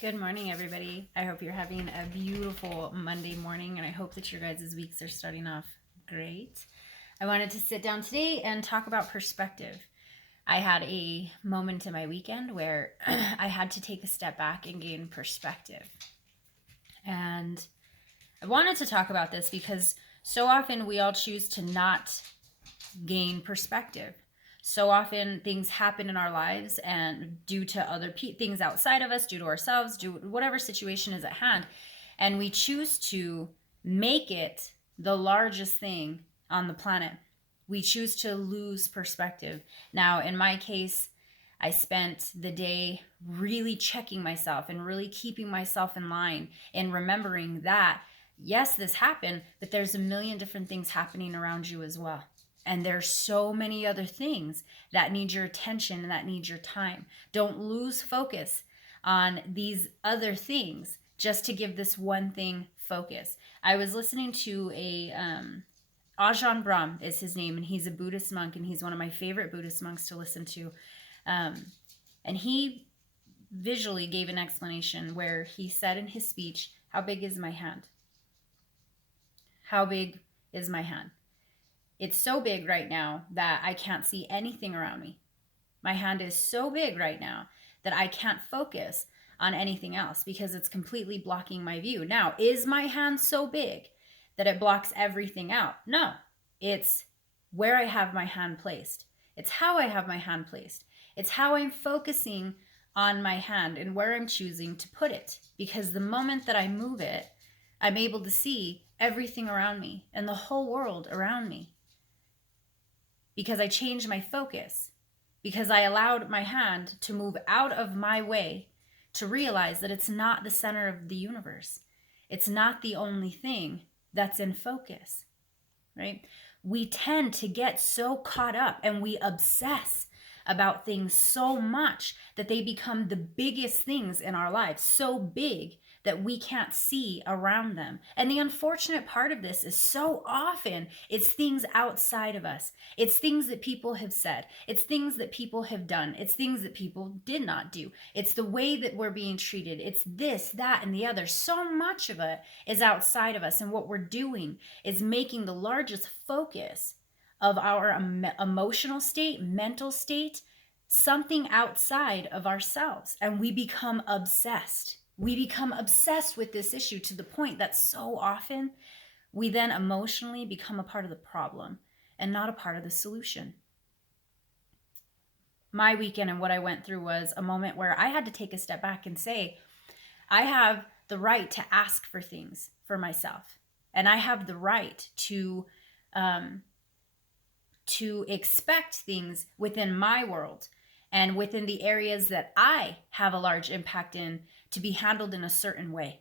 Good morning, everybody. I hope you're having a beautiful Monday morning, and I hope that your guys' weeks are starting off great. I wanted to sit down today and talk about perspective. I had a moment in my weekend where I had to take a step back and gain perspective. And I wanted to talk about this because so often we all choose to not gain perspective. So often things happen in our lives, and due to other things outside of us, due to ourselves, due to whatever situation is at hand, and we choose to make it the largest thing on the planet. We choose to lose perspective. Now, in my case, I spent the day really checking myself and really keeping myself in line and remembering that, yes, this happened, but there's a million different things happening around you as well. And there's so many other things that need your attention and that need your time. Don't lose focus on these other things just to give this one thing focus. I was listening to Ajahn Brahm is his name, and he's a Buddhist monk, and he's one of my favorite Buddhist monks to listen to. And he visually gave an explanation where he said in his speech, "How big is my hand? How big is my hand? It's so big right now that I can't see anything around me. My hand is so big right now that I can't focus on anything else because it's completely blocking my view." Now, is my hand so big that it blocks everything out? No, it's where I have my hand placed. It's how I have my hand placed. It's how I'm focusing on my hand and where I'm choosing to put it. Because the moment that I move it, I'm able to see everything around me and the whole world around me. Because I changed my focus, because I allowed my hand to move out of my way to realize that it's not the center of the universe. It's not the only thing that's in focus, right? We tend to get so caught up and we obsess about things so much that they become the biggest things in our lives, so big that we can't see around them. And the unfortunate part of this is so often it's things outside of us. It's things that people have said. It's things that people have done. It's things that people did not do. It's the way that we're being treated. It's this, that, and the other. So much of it is outside of us. And what we're doing is making the largest focus of our emotional state, mental state, something outside of ourselves. And we become obsessed. We become obsessed with this issue to the point that so often we then emotionally become a part of the problem and not a part of the solution. My weekend and what I went through was a moment where I had to take a step back and say, I have the right to ask for things for myself. And I have the right to expect things within my world and within the areas that I have a large impact in to be handled in a certain way.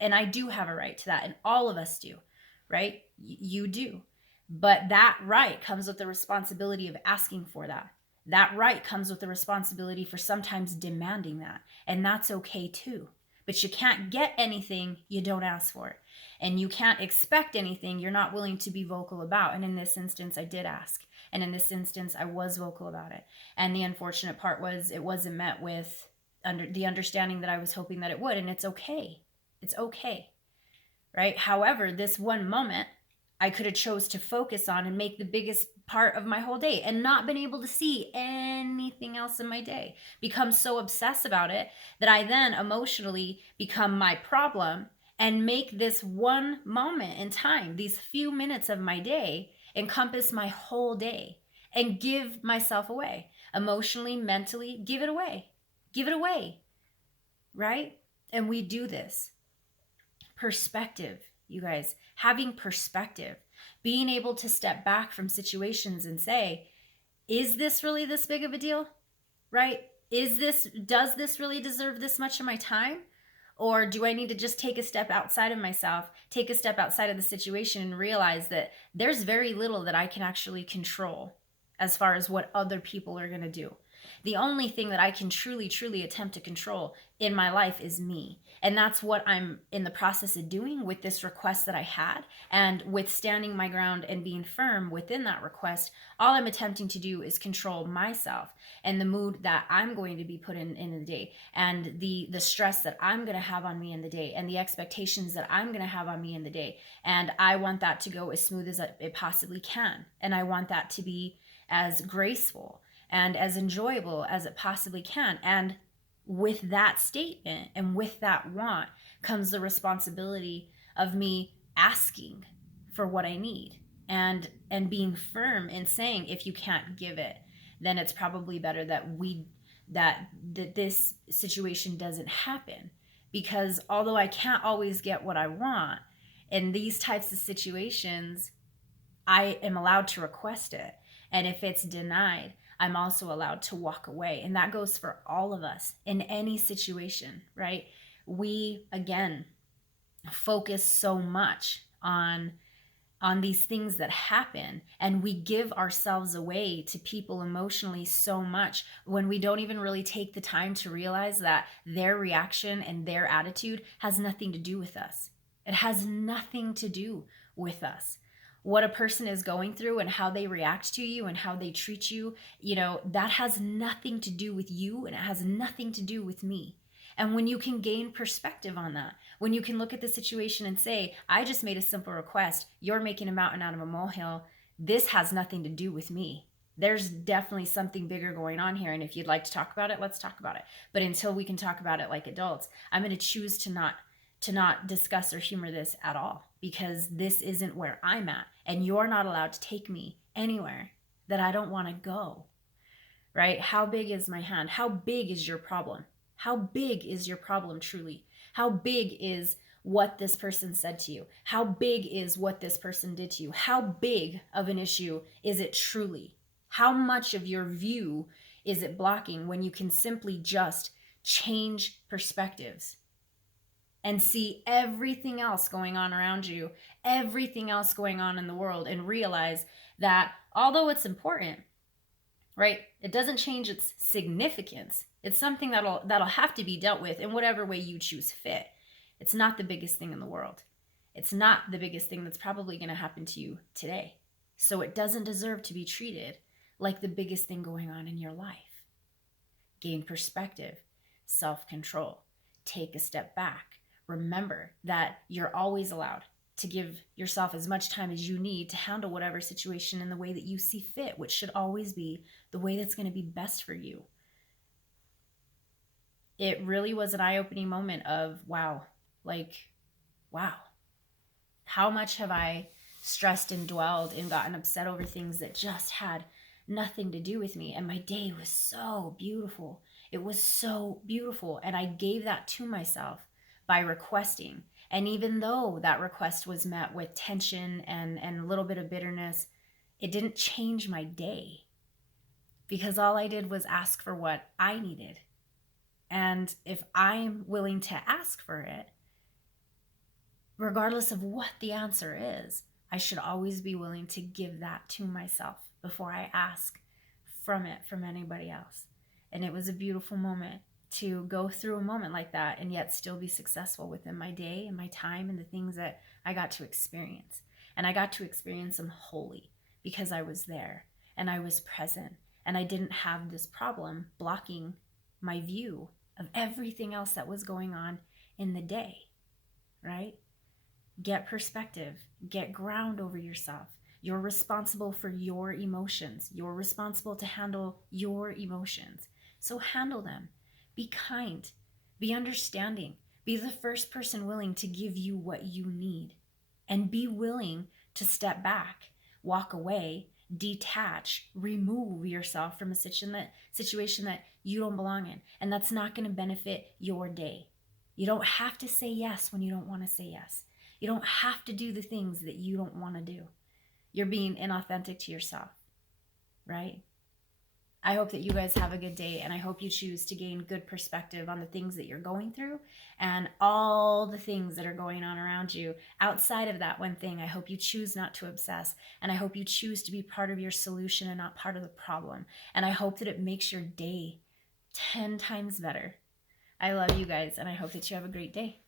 And I do have a right to that, and all of us do, right? You do. But that right comes with the responsibility of asking for that. That right comes with the responsibility for sometimes demanding that, and that's okay too. But you can't get anything you don't ask for. And you can't expect anything you're not willing to be vocal about. And in this instance, I did ask. And in this instance, I was vocal about it. And the unfortunate part was it wasn't met with the understanding that I was hoping that it would. And it's okay. It's okay. Right? However, this one moment, I could have chose to focus on and make the biggest part of my whole day and not been able to see anything else in my day. Become so obsessed about it that I then emotionally become my problem and make this one moment in time, these few minutes of my day, encompass my whole day and give myself away. Emotionally, mentally, give it away. Give it away, right? And we do this. Perspective, you guys, having perspective, being able to step back from situations and say, is this really this big of a deal, right? Does this really deserve this much of my time? Or do I need to just take a step outside of myself, take a step outside of the situation and realize that there's very little that I can actually control as far as what other people are going to do. The only thing that I can truly, truly attempt to control in my life is me. And that's what I'm in the process of doing with this request that I had, and with standing my ground and being firm within that request. All I'm attempting to do is control myself and the mood that I'm going to be put in the day, and the stress that I'm going to have on me in the day, and the expectations that I'm going to have on me in the day. And I want that to go as smooth as it possibly can. And I want that to be as graceful and as enjoyable as it possibly can. And with that statement and with that want comes the responsibility of me asking for what I need, and being firm in saying, if you can't give it, then it's probably better that this situation doesn't happen. Because although I can't always get what I want in these types of situations, I am allowed to request it. And if it's denied, I'm also allowed to walk away. And that goes for all of us in any situation, right? We, again, focus so much on these things that happen, and we give ourselves away to people emotionally so much when we don't even really take the time to realize that their reaction and their attitude has nothing to do with us. It has nothing to do with us. What a person is going through and how they react to you and how they treat you, that has nothing to do with you, and it has nothing to do with me. And when you can gain perspective on that, when you can look at the situation and say, I just made a simple request, you're making a mountain out of a molehill, this has nothing to do with me. There's definitely something bigger going on here. And if you'd like to talk about it, let's talk about it. But until we can talk about it like adults, I'm going to choose to not discuss or humor this at all, because this isn't where I'm at. And you're not allowed to take me anywhere that I don't want to go, right? How big is my hand? How big is your problem? How big is your problem truly? How big is what this person said to you? How big is what this person did to you? How big of an issue is it truly? How much of your view is it blocking when you can simply just change perspectives and see everything else going on around you, everything else going on in the world, and realize that although it's important, right, it doesn't change its significance. It's something that'll have to be dealt with in whatever way you choose fit. It's not the biggest thing in the world. It's not the biggest thing that's probably going to happen to you today. So it doesn't deserve to be treated like the biggest thing going on in your life. Gain perspective, self-control, take a step back. Remember that you're always allowed to give yourself as much time as you need to handle whatever situation in the way that you see fit, which should always be the way that's going to be best for you. It really was an eye-opening moment of, wow, how much have I stressed and dwelled and gotten upset over things that just had nothing to do with me? And my day was so beautiful. It was so beautiful. And I gave that to myself by requesting. And even though that request was met with tension and a little bit of bitterness, it didn't change my day, because all I did was ask for what I needed. And if I'm willing to ask for it, regardless of what the answer is, I should always be willing to give that to myself before I ask from anybody else. And it was a beautiful moment to go through a moment like that and yet still be successful within my day and my time and the things that I got to experience. And I got to experience them wholly because I was there and I was present, and I didn't have this problem blocking my view of everything else that was going on in the day, right? Get perspective, get ground over yourself. You're responsible for your emotions. You're responsible to handle your emotions. So handle them. Be kind, be understanding, be the first person willing to give you what you need, and be willing to step back, walk away, detach, remove yourself from a situation that you don't belong in, and that's not going to benefit your day. You don't have to say yes when you don't want to say yes. You don't have to do the things that you don't want to do. You're being inauthentic to yourself, right? I hope that you guys have a good day, and I hope you choose to gain good perspective on the things that you're going through and all the things that are going on around you. Outside of that one thing, I hope you choose not to obsess, and I hope you choose to be part of your solution and not part of the problem. And I hope that it makes your day 10 times better. I love you guys, and I hope that you have a great day.